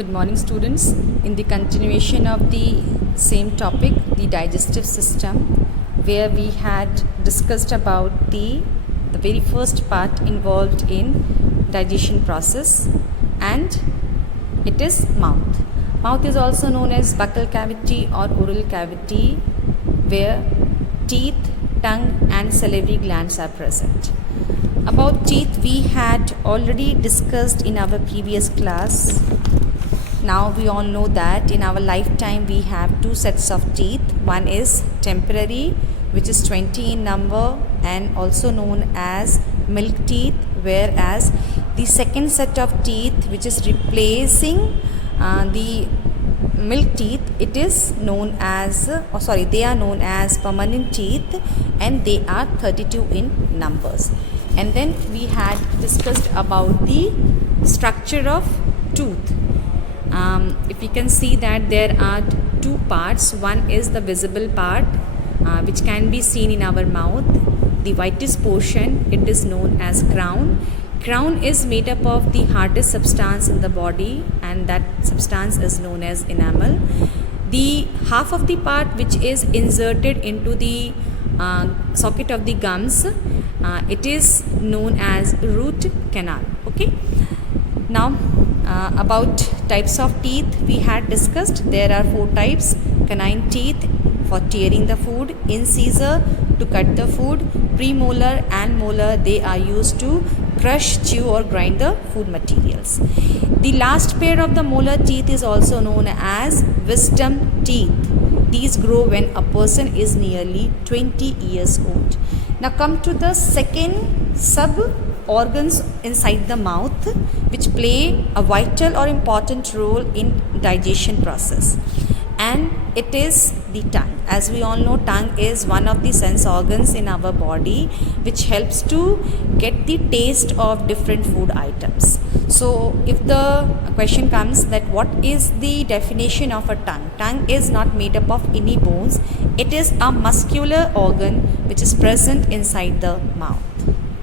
Good morning, students. In the continuation of the same topic, the digestive system, where we had discussed about the very first part involved in digestion process, and it is mouth. Mouth is also known as buccal cavity or oral cavity, where teeth, tongue and salivary glands are present. About teeth we had already discussed in our previous class. Now we all know that in our lifetime we have two sets of teeth. One is temporary, which is 20 in number and also known as milk teeth, whereas the second set of teeth, which is replacing the milk teeth, it is known as they are known as permanent teeth, and they are 32 in numbers. And then we had discussed about the structure of tooth. If you can see that there are two parts. One is the visible part, which can be seen in our mouth. The whitest portion, it is known as crown. Crown is made up of the hardest substance in the body, and that substance is known as enamel. The half of the part which is inserted into the socket of the gums, it is known as root canal. Okay. Now about types of teeth we had discussed. There are 4 types: canine teeth for tearing the food, incisor to cut the food, premolar and molar, they are used to crush, chew or grind the food materials. The last pair of the molar teeth is also known as wisdom teeth. These grow when a person is nearly 20 years old. Now come to the second sub organs inside the mouth, which play a vital or important role in digestion process, and it is the tongue. As we all know, tongue is one of the sense organs in our body which helps to get the taste of different food items. So if the question comes that what is the definition of a tongue? Tongue is not made up of any bones. It is a muscular organ which is present inside the mouth.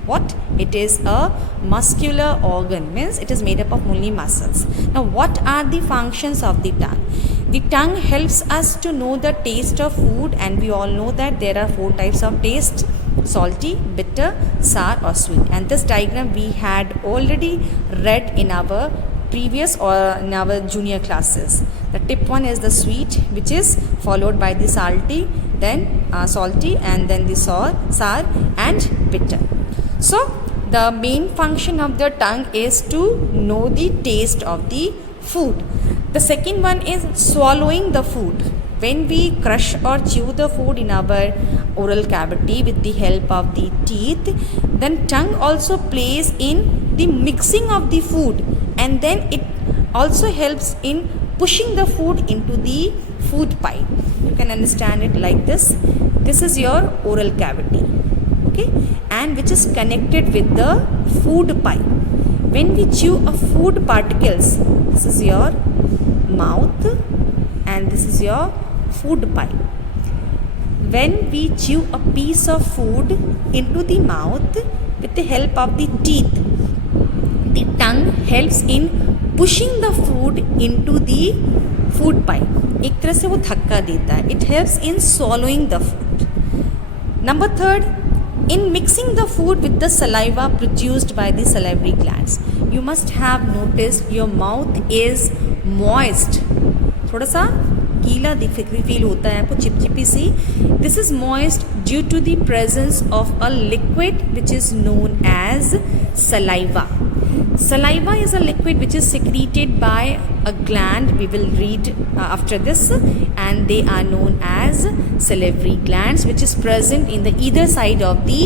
What? It is a muscular organ, means it is made up of only muscles. Now what are the functions of the tongue? The tongue helps us to know the taste of food, and we all know that there are 4 types of taste: salty, bitter, sour or sweet. And this diagram we had already read in our previous or in our junior classes. The tip one is the sweet, which is followed by the salty, then salty, and then the sour and bitter. So the main function of the tongue is to know the taste of the food. The second one is swallowing the food. When we crush or chew the food in our oral cavity with the help of the teeth, then tongue also plays in the mixing of the food, and then it also helps in pushing the food into the food pipe. You can understand it like this. This is your oral cavity, okay, and which is connected with the food pipe. When we chew a food particles, this is your mouth and this is your food pipe. When we chew a piece of food into the mouth with the help of the teeth, the tongue helps in pushing the food into the food pipe. एक तरह से वो धक्का देता है. It helps in swallowing the food. Number 3, in mixing the food with the saliva produced by the salivary glands. You must have noticed your mouth is moist. थोड़ा सा गीला फील होता है आपको, चिपचिपी सी. This is moist due to the presence of a liquid which is known as saliva. Saliva is a liquid which is secreted by a gland. We will read after this, and they are known as salivary glands, which is present in the either side of the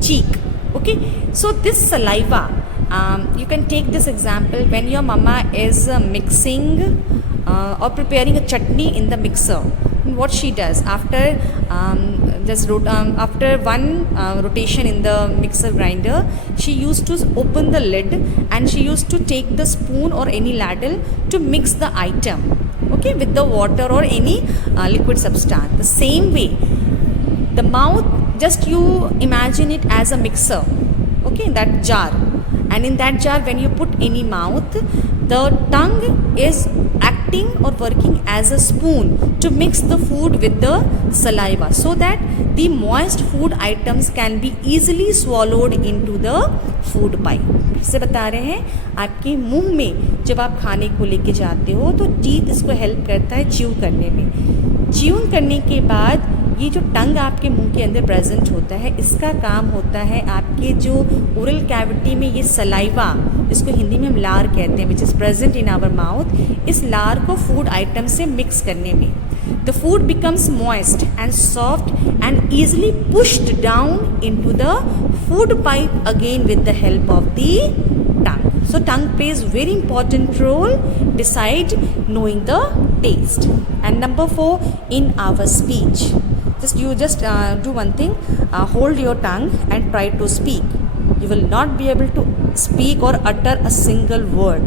cheek. Okay, so this saliva, you can take this example when your mama is mixing or preparing a chutney in the mixer. What she does after after one rotation in the mixer grinder, she used to open the lid and she used to take the spoon or any ladle to mix the item, okay, with the water or any liquid substance. The same way, the mouth, just you imagine it as a mixer, okay, that jar, and in that jar when you put any mouth, the tongue is acting or working as a spoon to mix the food with the saliva so that the moist food items can be easily swallowed into the food pipe. फिर से बता रहे हैं, आपके मुंह में जब आप खाने को लेके जाते हो तो टीथ इसको हेल्प करता है च्यू करने में. च्यू करने के बाद ये जो टंग आपके मुंह के अंदर प्रेजेंट होता है, इसका काम होता है आपके जो ओरल कैविटी में ये सलाइवा, इसको हिंदी में हम लार कहते हैं, which is present in our mouth, इस लार को फूड आइटम से मिक्स करने में the food becomes moist and soft and easily pushed down into the food pipe again with the help of the tongue. So tongue plays very important role beside knowing the taste. And number 4, in our speech, just do one thing, hold your tongue and try to speak. You will not be able to speak or utter a single word.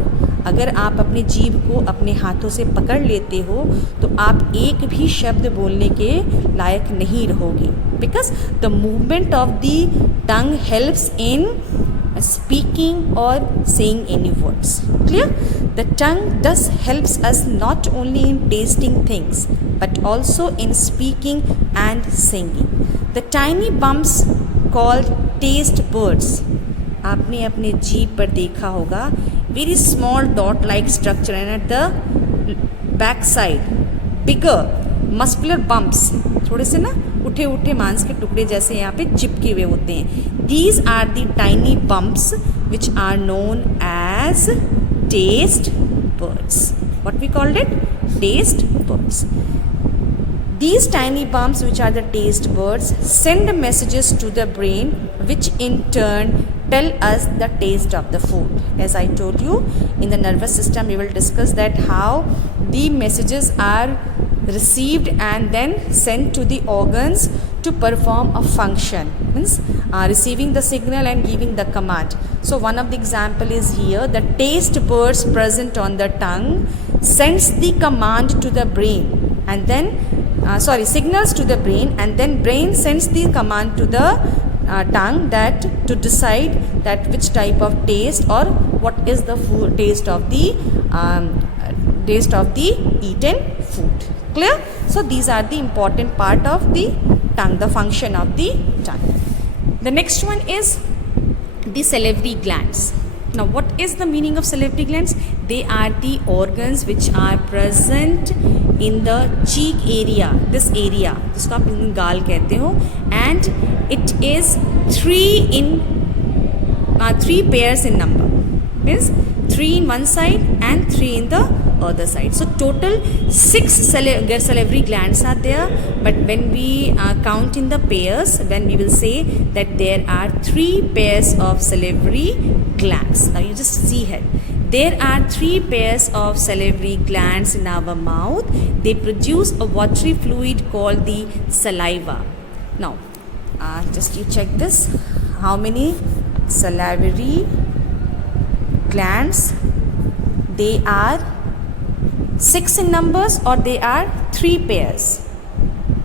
अगर आप अपनी जीभ को अपने हाथों से पकड़ लेते हो तो आप एक भी शब्द बोलने के लायक नहीं रहोगे, because the movement of the tongue helps in speaking or saying any words. Clear? The tongue thus helps us not only in tasting things but also in speaking and singing. The tiny bumps called taste buds, आपने अपने जीभ पर देखा होगा, very small dot like structure, and at the back side bigger muscular bumps, थोड़े से ना उठे उठे मांस के टुकड़े जैसे यहाँ पे चिपके हुए होते हैं. These are the tiny bumps which are known as taste buds. What we called it? Taste buds. These tiny bumps, which are the taste buds, send messages to the brain, which in turn tell us the taste of the food. As I told you, in the nervous system we will discuss that how the messages are received and then sent to the organs to perform a function, means receiving the signal and giving the command. So one of the example is here, the taste buds present on the tongue sends the command to the brain and then signals to the brain, and then brain sends the command to the tongue that to decide that which type of taste or what is the food taste of the eaten food. Clear? So these are the important part of the tongue, the function of the tongue. The next one is the salivary glands. Now what is the meaning of salivary glands? They are the organs which are present in the cheek area, this area जिसको आप गाल कहते हो, and it is three pairs in number, means 3 in one side and 3 in the other side. So total 6 salivary glands are there, but when we count in the pairs, then we will say that there are 3 pairs of salivary glands. Now you just see here, there are 3 pairs of salivary glands in our mouth. They produce a watery fluid called the saliva. Now just you check this, how many salivary glands? They are 6 in numbers or they are 3 pairs.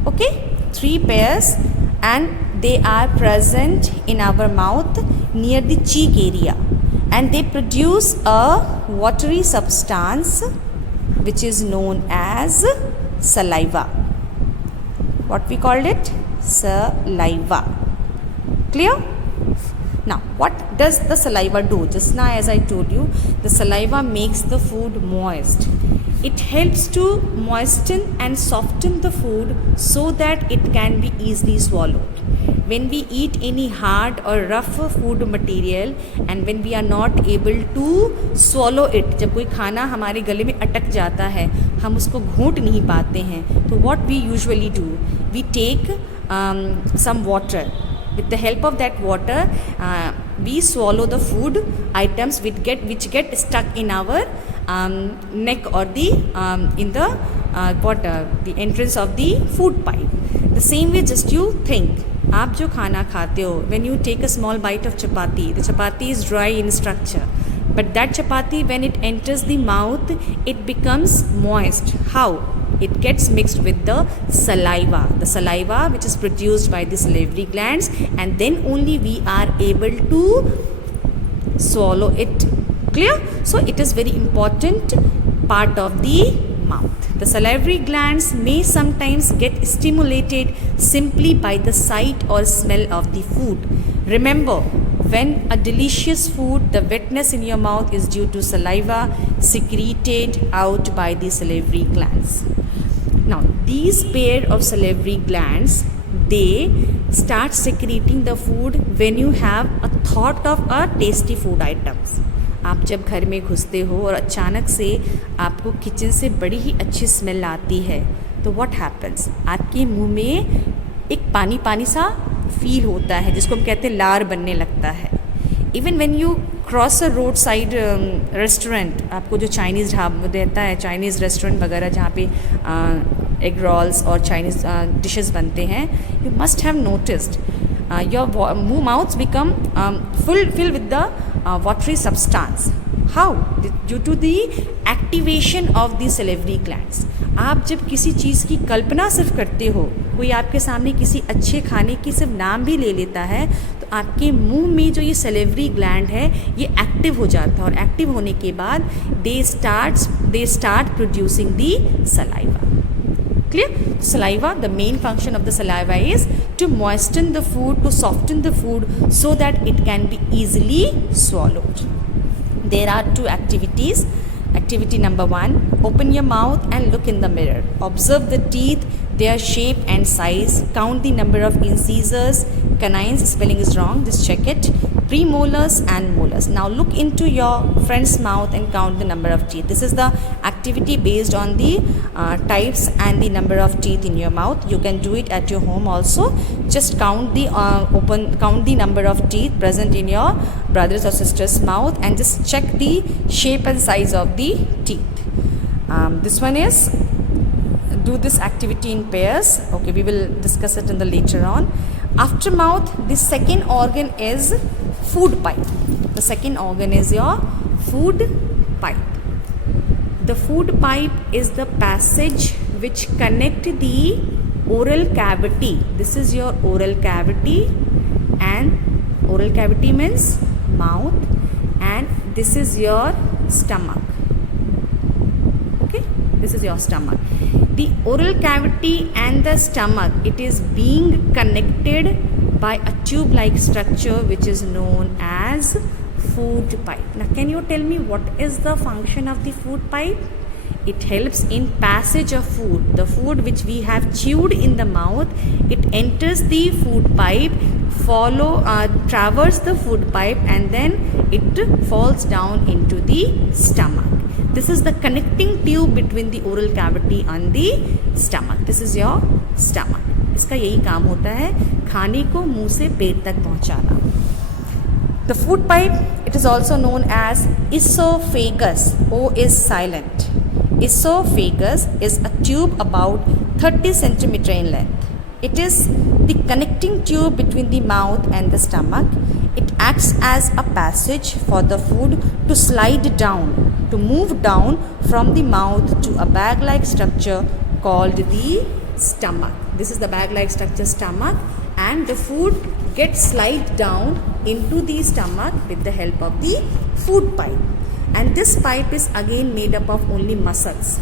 Okay, 3 pairs, and they are present in our mouth near the cheek area, and they produce a watery substance which is known as saliva. What we called it? Saliva. Clear? Now what does the saliva do? Just now as I told you, the saliva makes the food moist. It helps to moisten and soften the food so that it can be easily swallowed. When we eat any hard or rough food material and when we are not able to swallow it, जब कोई खाना हमारे गले में अटक जाता है, हम उसको घोंट नहीं पाते हैं, तो what we usually do? We take some water. With the help of that water, we swallow the food items which get stuck in our neck or the the entrance of the food pipe. The same way, just you think, आप जो खाना खाते हो, when you take a small bite of chapati, the chapati is dry in structure, but that chapati, when it enters the mouth, it becomes moist. How? It gets mixed with the saliva which is produced by the salivary glands, and then only we are able to swallow it. Clear? So it is very important part of the mouth. The salivary glands may sometimes get stimulated simply by the sight or smell of the food. Remember, when a delicious food, the wetness in your mouth is due to saliva secreted out by the salivary glands. Now, these pair of salivary glands, they start secreting the food when you have a thought of a tasty food items. आप जब घर में घुसते हो और अचानक से आपको किचन से बड़ी ही अच्छी स्मेल आती है, तो व्हाट हैपन्स, आपके मुंह में एक पानी पानी सा फील होता है, जिसको हम कहते हैं लार बनने लगता है. Even when you cross a road side restaurant, आपको जो चाइनीज़ ढाबा रहता है, चाइनीज़ रेस्टोरेंट वगैरह जहाँ पे एग रोल्स और चाइनीज़ डिशेस बनते हैं, you must have noticed your mouths become filled with the watery substance. How? Due to the activation of the salivary glands. आप जब किसी चीज़ की कल्पना सिर्फ करते हो, कोई आपके सामने किसी अच्छे खाने की सिर्फ नाम भी ले लेता है, तो आपके मुंह में जो ये salivary gland है ये एक्टिव हो जाता है, और एक्टिव होने के बाद they start producing the saliva. Clear? Saliva, the main function of the saliva is to moisten the food, to soften the food so that it can be easily swallowed. There are two activities. Activity number 1, open your mouth and look in the mirror. Observe the teeth, their shape and size. Count the number of incisors, canines, spelling is wrong, just check it. Premolars and molars. Now look into your friend's mouth and count the number of teeth. This is the activity based on the types and the number of teeth in your mouth. You can do it at your home also. Just count the number of teeth present in your brother's or sister's mouth, and just check the shape and size of the teeth. This one is, do this activity in pairs. Okay, we will discuss it in the later on. After mouth, the second organ is food pipe. The second organ is your food pipe. The food pipe is the passage which connect the oral cavity. This is your oral cavity, and oral cavity means mouth, and this is your stomach. Okay, this is your stomach. The oral cavity and the stomach, it is being connected by a tube-like structure which is known as food pipe. Now, can you tell me what is the function of the food pipe? It helps in passage of food. The food which we have chewed in the mouth, it enters the food pipe, traverse the food pipe, and then it falls down into the stomach. This is the connecting tube between the oral cavity and the stomach. This is your stomach. इसका यही काम होता है, खाने को मुंह से पेट तक पहुंचाना. The food pipe, it is also known as esophagus. O is silent. Esophagus is a tube about 30 centimeter in length. It is the connecting tube between the mouth and the stomach. It acts as a passage for the food to slide down, to move down from the mouth to a bag-like structure called the stomach. This is the bag-like structure, stomach, and the food gets slide down into the stomach with the help of the food pipe. And this pipe is again made up of only muscles.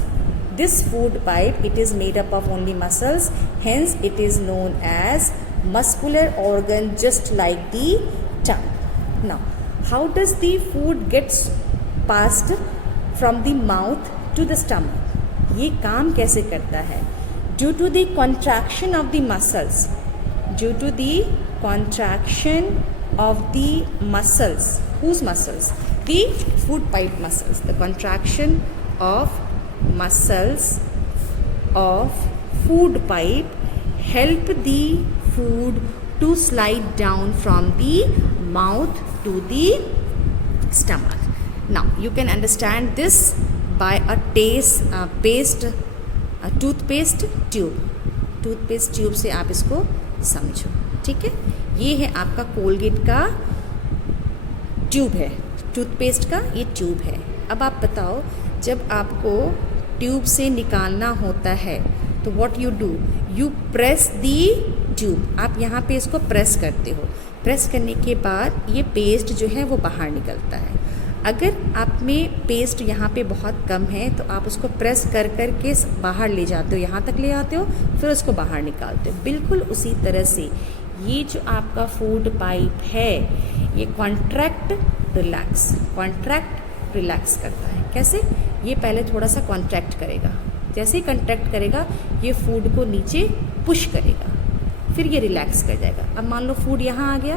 This food pipe, it is made up of only muscles, hence it is known as muscular organ, just like the tongue. Now, how does the food gets passed from the mouth to the stomach? ये काम कैसे करता है? Due to the contraction of the muscles, due to the contraction of the muscles. Whose muscles? The food pipe muscles. The contraction of muscles of food pipe help the food to slide down from the mouth to the stomach. Now you can understand this by a toothpaste tube. Toothpaste tube से आप इसको समझो, ठीक है. ये है आपका Colgate का ट्यूब है, टूथपेस्ट का ये ट्यूब है. अब आप बताओ, जब आपको ट्यूब से निकालना होता है तो what you do, you press the tube. आप यहाँ पे इसको प्रेस करते हो. प्रेस करने के बाद ये पेस्ट जो है वो बाहर निकलता है। अगर आप में पेस्ट यहाँ पे बहुत कम है तो आप उसको प्रेस कर कर के बाहर ले जाते हो, यहाँ तक ले आते हो, फिर उसको बाहर निकालते हो। बिल्कुल उसी तरह से ये जो आपका फूड पाइप है ये कॉन्ट्रैक्ट रिलैक्स करता है। कैसे? ये पहले थोड़ा सा कॉन्ट्रैक्ट करेगा, जैसे ही कॉन्ट्रैक्ट करेगा ये फूड को नीचे पुश करेगा, फिर ये रिलैक्स कर जाएगा। अब मान लो फूड यहाँ आ गया,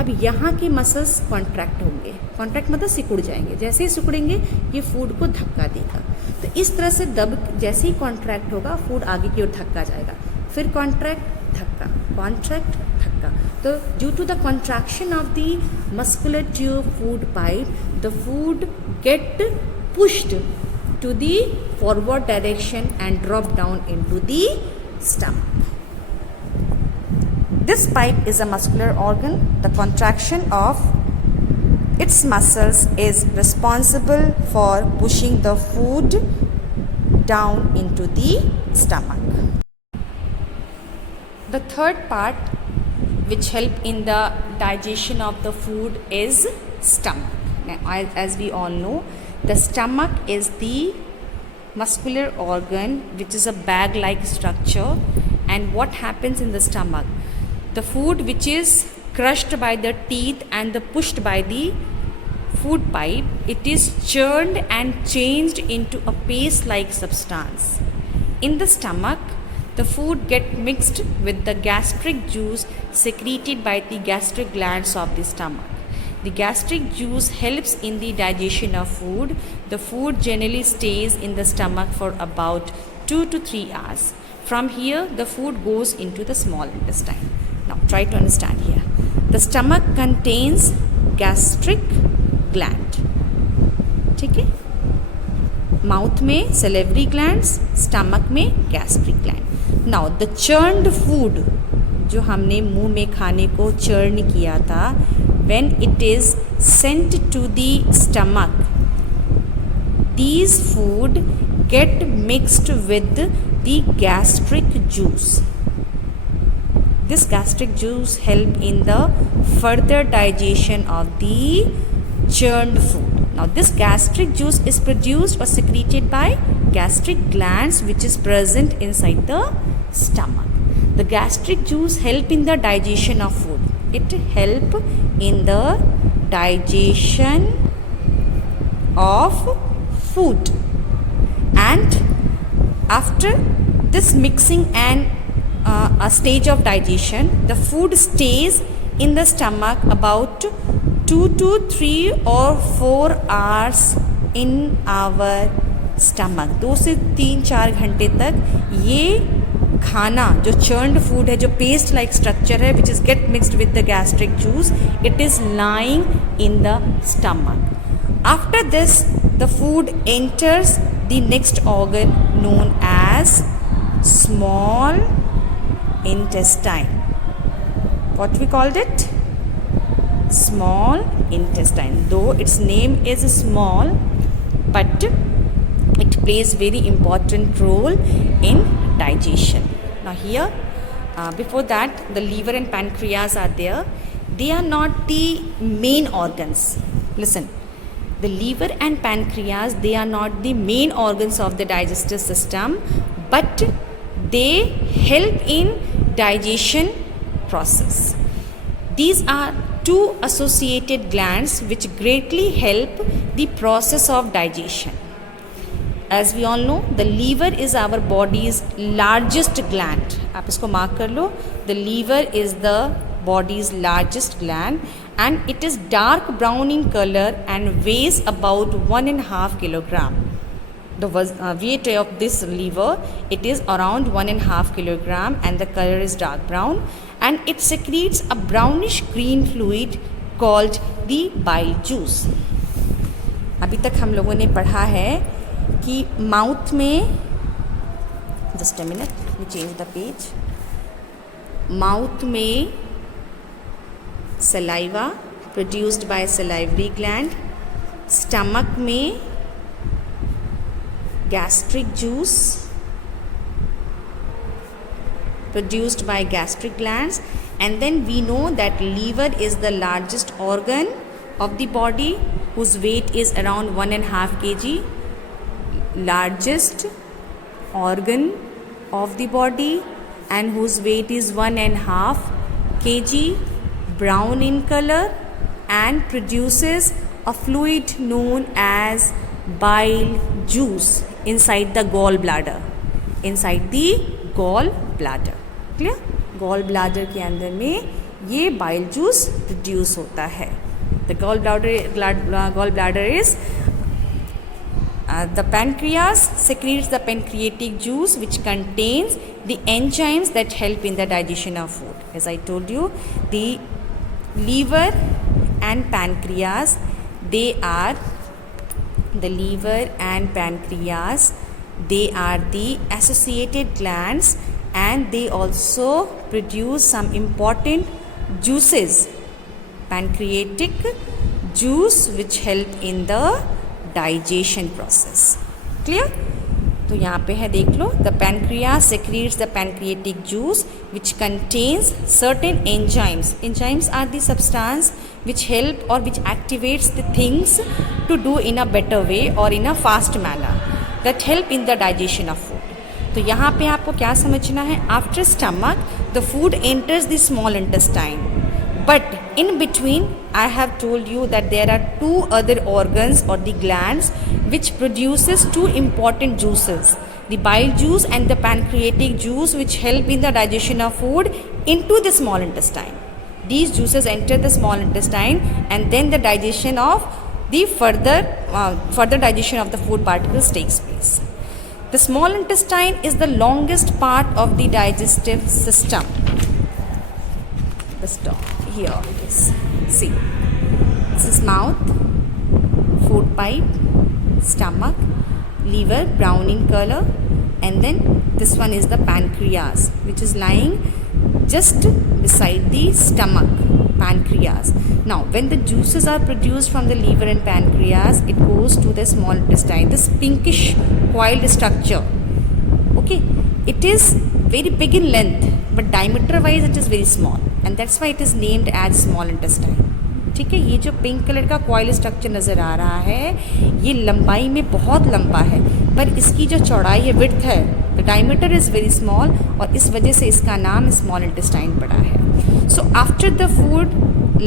अब यहाँ के मसल्स कॉन्ट्रैक्ट होंगे, कॉन्ट्रैक्ट मतलब सिकुड़ जाएंगे, जैसे ही सिकुड़ेंगे ये फूड को धक्का देगा। तो इस तरह से जैसे ही कॉन्ट्रैक्ट होगा फूड आगे की ओर धक्का जाएगा, फिर कॉन्ट्रैक्ट धक्का। तो due to the contraction of the muscular tube food pipe the food get pushed to the forward direction and drop down into the stomach. This pipe is a muscular organ. The contraction of its muscles is responsible for pushing the food down into the stomach. The third part which help in the digestion of the food is stomach. Now, as we all know, the stomach is the muscular organ which is a bag like structure, and what happens in the stomach, the food which is crushed by the teeth and pushed by the food pipe, it is churned and changed into a paste like substance. In the stomach the food get mixed with the gastric juice secreted by the gastric glands of the stomach. The gastric juice helps in the digestion of food. The food generally stays in the stomach for about 2 to 3 hours. From here, the food goes into the small intestine. Now, try to understand here. The stomach contains gastric gland. ठीक है? Mouth में salivary glands, stomach में gastric gland. Now, the churned food, जो हमने मुंह में खाने को चर्न किया था, when it is sent to the stomach, these food get mixed with the gastric juice. This gastric juice help in the further digestion of the churned food. Now this gastric juice is produced or secreted by gastric glands which is present inside the stomach. The gastric juice help in the digestion of food. It help in the digestion of food, and after this mixing and a stage of digestion, the food stays in the stomach about 2 to 3 or 4 hours in our stomach. 2 से 3-4 घंटे तक ये खाना जो churned food है, जो paste like structure है, which is get mixed with the gastric juice, it is lying in the stomach. After this, the food enters the next organ known as small intestine. What we called it? Small intestine. Though its name is small, but it plays very important role in digestion. Now here, before that, the liver and pancreas are there. They are not the main organs. Listen, the liver and pancreas, they are not the main organs of the digestive system, but they help in digestion process. These are two associated glands which greatly help the process of digestion. As we all know, the liver is our body's largest gland. आप इसको mark कर लो. The liver is the body's largest gland, and it is dark brown in color and weighs about 1.5 kilogram. The weight of this liver, it is around 1.5 kilogram, and the color is dark brown, and it secretes a brownish green fluid called the bile juice. अभी तक हम लोगों ने पढ़ा है कि mouth में, just a minute, let me change the page. Mouth में saliva produced by salivary gland, stomach में gastric juice produced by gastric glands, And then we know that liver is the largest organ of the body, whose weight is around 1.5 kg. Largest organ of the body and whose weight is 1.5 kg, brown in color, and produces a fluid known as bile juice inside the gallbladder. Inside the gallbladder. Clear? Gallbladder के अंदर में ये bile juice produce होता है. The gallbladder is the pancreas secretes the pancreatic juice, which contains the enzymes that help in the digestion of food. As I told you, the liver and pancreas, they are the associated glands, and they also produce some important juices, pancreatic juice, which help in the digestion process. Clear? तो यहाँ पे है, देख लो, the pancreas secretes the pancreatic juice which contains certain enzymes. Enzymes are the substance which help or which activates the things to do in a better way or in a fast manner that help in the digestion of food. तो यहाँ पे आपको क्या समझना है? After stomach, the food enters the small intestine. But in between, I have told you that there are two other organs or the glands which produces two important juices, the bile juice and the pancreatic juice, which help in the digestion of food into the small intestine. These juices enter the small intestine, and then the digestion of the further digestion of the food particles takes place. The small intestine is the longest part of the digestive system. The stop. Here it is. See, this is mouth, food pipe, stomach, liver, brown in color, and then this one is the pancreas, which is lying just beside the stomach, pancreas. Now, when the juices are produced from the liver and pancreas, it goes to the small intestine, this pinkish coiled structure. Okay, it is very big in length, but diameter wise it is very small, and that's why it is named as small intestine. ठीक है, ये जो pink colour का coil structure नज़र आ रहा है, ये लंबाई में बहुत लंबा है, पर इसकी जो चौड़ाई है, विड्थ है, the diameter is very small, और इस वजह से इसका नाम स्मॉल इंटेस्टाइन पड़ा है. So after the food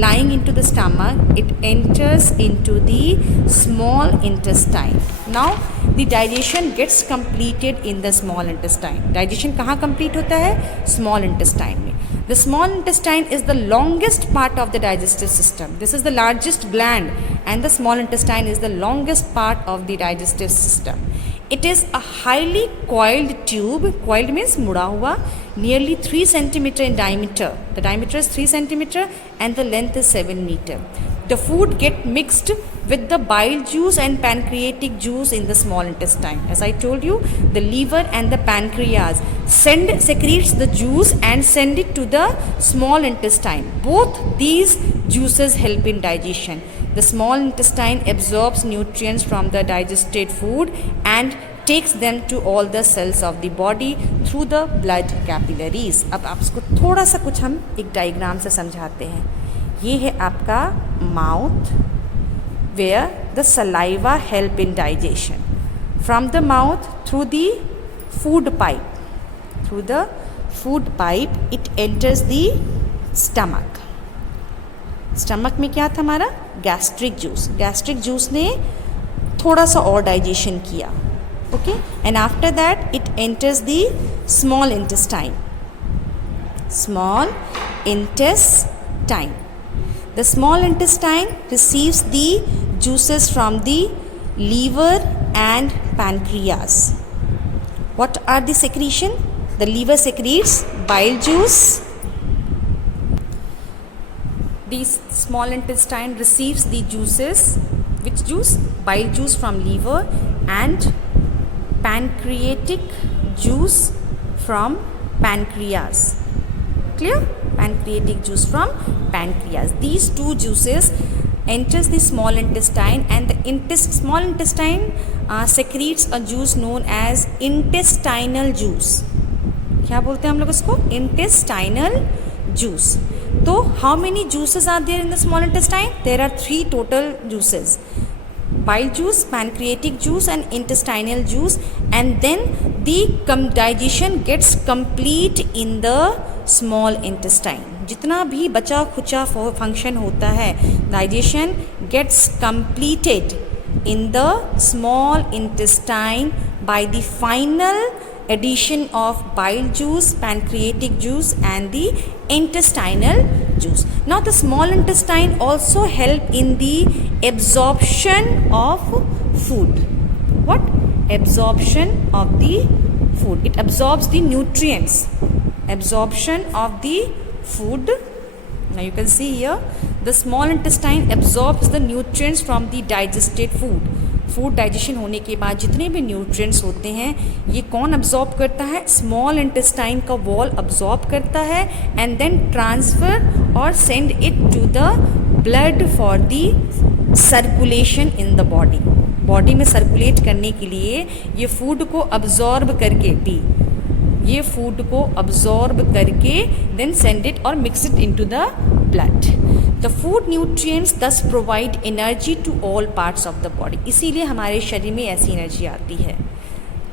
lying into the stomach, it enters into the small intestine. Now the digestion gets completed in the small intestine. Digestion कहाँ complete होता है? Small intestine में. The small intestine is the longest part of the digestive system. This is the largest gland, and the small intestine is the longest part of the digestive system. It is a highly coiled tube. Coiled means मुड़ा हुआ, nearly 3 cm in diameter. The diameter is 3 cm and the length is 7 meter. The food get mixed with the bile juice and pancreatic juice in the small intestine. As I told you, the liver and the pancreas secretes the juice and send it to the small intestine. Both these juices help in digestion. The small intestine absorbs nutrients from the digested food and takes them to all the cells of the body through the blood capillaries. अब आप इसको थोड़ा सा कुछ हम एक diagram से समझाते हैं. ये है आपका mouth, where the saliva help in digestion. From the mouth through the food pipe. Through the food pipe it enters the stomach. Stomach में क्या था हमारा? Gastric juice. गैस्ट्रिक जूस ने थोड़ा सा और डाइजेशन किया. Okay, and after that it enters the small intestine. Small intestine. The small intestine receives the juices from the liver and pancreas. What are the secretion? The liver secretes bile juice. The small intestine receives the juices. Which juice? Bile juice from liver and pancreatic juice from pancreas. Clear? Pancreatic juice from pancreas. These two juices enters the small intestine, and the small intestine secretes a juice known as intestinal juice. क्या बोलते हैं हम लोग इसको? Intestinal juice. So how many juices are there in the small intestine? There are 3 total juices: bile juice, pancreatic juice and intestinal juice. And then the digestion gets complete in the small intestine. जितना भी बचा खुचा function होता है, digestion gets completed in the small intestine by the final addition of bile juice, pancreatic juice and the intestinal juice. Now the small intestine also help in the absorption of food. What? Absorption of the food. It absorbs the nutrients. Absorption of the food. Now you can see here, the small intestine absorbs the nutrients from the digested food. Food digestion होने के बाद जितने भी nutrients होते हैं ये कौन absorb करता है? स्मॉल इंटेस्टाइन का वॉल अब्जॉर्ब करता है एंड देन ट्रांसफ़र और send it to the blood for the circulation in the body. Body में सर्कुलेट करने के लिए ये फूड को अब्जॉर्ब करके ये फूड को अब्जॉर्ब करके देन सेंड इट और mix it into the blood. The food nutrients thus provide energy to all parts of the body. इसीलिए हमारे शरीर में ऐसी एनर्जी आती है.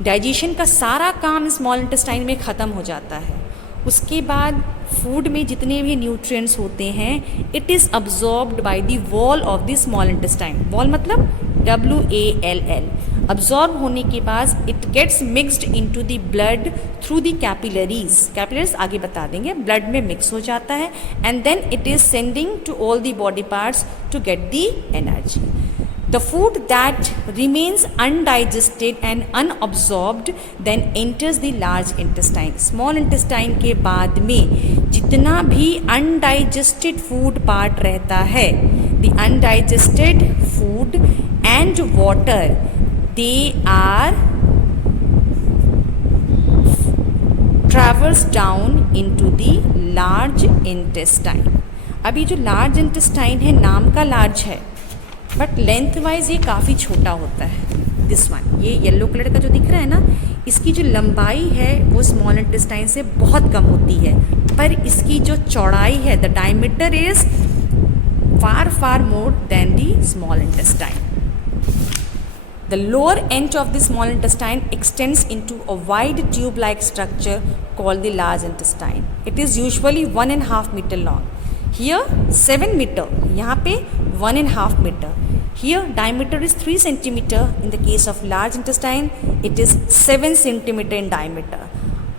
डाइजेशन का सारा काम स्मॉल इंटेस्टाइन में ख़त्म हो जाता है. उसके बाद फूड में जितने भी न्यूट्रिएंट्स होते हैं it is absorbed by the wall of the small intestine. Wall मतलब WALL. अब्जॉर्ब होने के बाद it gets mixed into the blood through the capillaries. Capillaries आगे बता देंगे. ब्लड में मिक्स हो जाता है and then it is sending to all the body parts to get the energy. The food that remains undigested and unabsorbed then enters the large intestine. Small intestine के बाद में जितना भी undigested food part रहता है, the undigested food and water, they are traverse down into the large intestine. अभी जो large intestine है नाम का large है बट लेंथ वाइज ये काफ़ी छोटा होता है. दिस वन, ये येलो कलर का जो दिख रहा है ना, इसकी जो लंबाई है वो स्मॉल इंटेस्टाइन से बहुत कम होती है, पर इसकी जो चौड़ाई है the diameter is far more than the small intestine. The lower end of the small intestine extends into a wide tube-like structure called the large intestine. It is usually 1.5 meter long. Here 7 meter, यहाँ पे 1.5 meter. Here diameter is 3 centimeter. In the case of large intestine, it is 7 centimeter in diameter.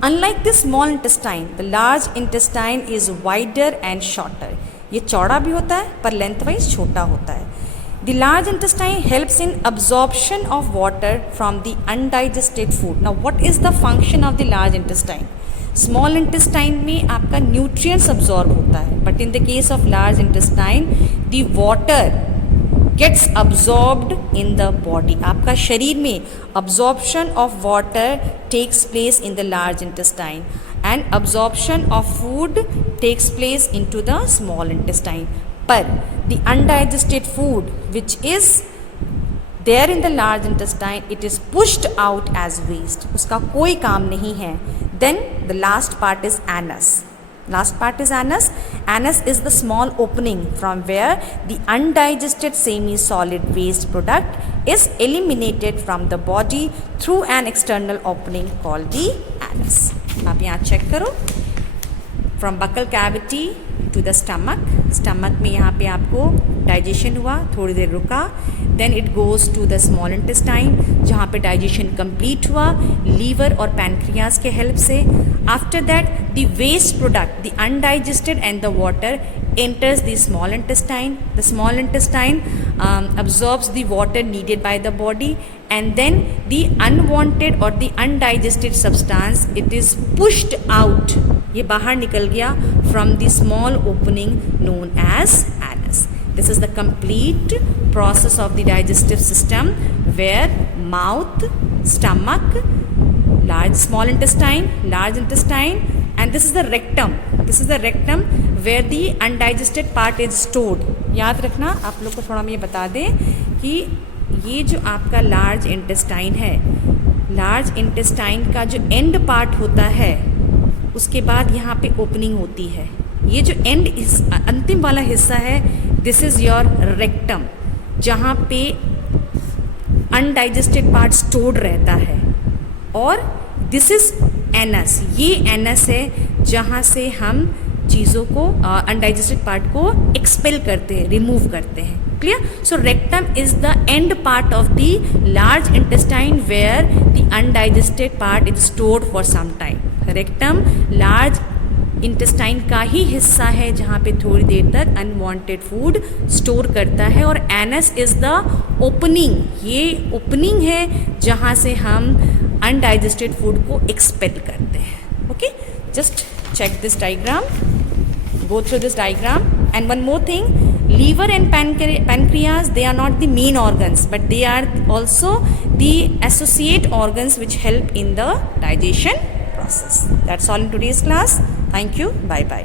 Unlike the small intestine, the large intestine is wider and shorter. ये चौड़ा भी होता है पर length wise छोटा होता है. The large intestine helps in absorption of water from the undigested food. Now, what is the function of the large intestine? Small intestine में आपका nutrients absorb होता है, but in the case of large intestine, the water gets absorbed in the body. आपका शरीर में absorption of water takes place in the large intestine, and absorption of food takes place into the small intestine. पर the undigested food which is there in the large intestine, it is pushed out as waste. उसका कोई काम नहीं है. Then the last part is anus. Last part is anus. Anus is the small opening from where the undigested semi-solid waste product is eliminated from the body through an external opening called the anus. आप यहाँ check करो. From buccal cavity to the stomach. Stomach में यहाँ पे आपको digestion हुआ, थोड़ी देर रुका. Then it goes to the small intestine जहाँ पे digestion complete हुआ liver और pancreas के help से. After that the waste product, the undigested and the water enters the small intestine. The small intestine absorbs the water needed by the body, and then the unwanted or the undigested substance, it is pushed out. ये बाहर निकल गया from the small opening known as anus. This is the complete process of the digestive system where mouth, stomach, small intestine, large intestine, and this is the rectum. This is the rectum where the undigested part is stored. याद रखना, आप लोग को थोड़ा मैं ये बता दें कि ये जो आपका लार्ज इंटेस्टाइन है, लार्ज इंटेस्टाइन का जो एंड पार्ट होता है उसके बाद यहाँ पे ओपनिंग होती है. ये जो एंड अंतिम वाला हिस्सा है, दिस इज़ योर रेक्टम, जहाँ पे अनडाइजेस्टेड पार्ट स्टोर्ड रहता है। और दिस इज एनस, ये एनस है जहाँ से हम चीज़ों को अनडाइजेस्टेड पार्ट को एक्सपेल करते हैं, रिमूव करते हैं। Clear? So rectum is the end part of the large intestine where the undigested part is stored for some time. Rectum large intestine का ही हिस्सा है जहाँ पे थोड़ी देर तक अनवांटेड फूड स्टोर करता है। और एनस इज द ओपनिंग, ये ओपनिंग है जहाँ से हम अनडाइजेस्टेड फूड को एक्सपेल करते हैं। Okay, just check this diagram, go through this diagram. And one more thing, liver and pancreas, they are not the main organs, but they are also the associate organs which help in the digestion process. That's all in today's class. Thank you. Bye bye.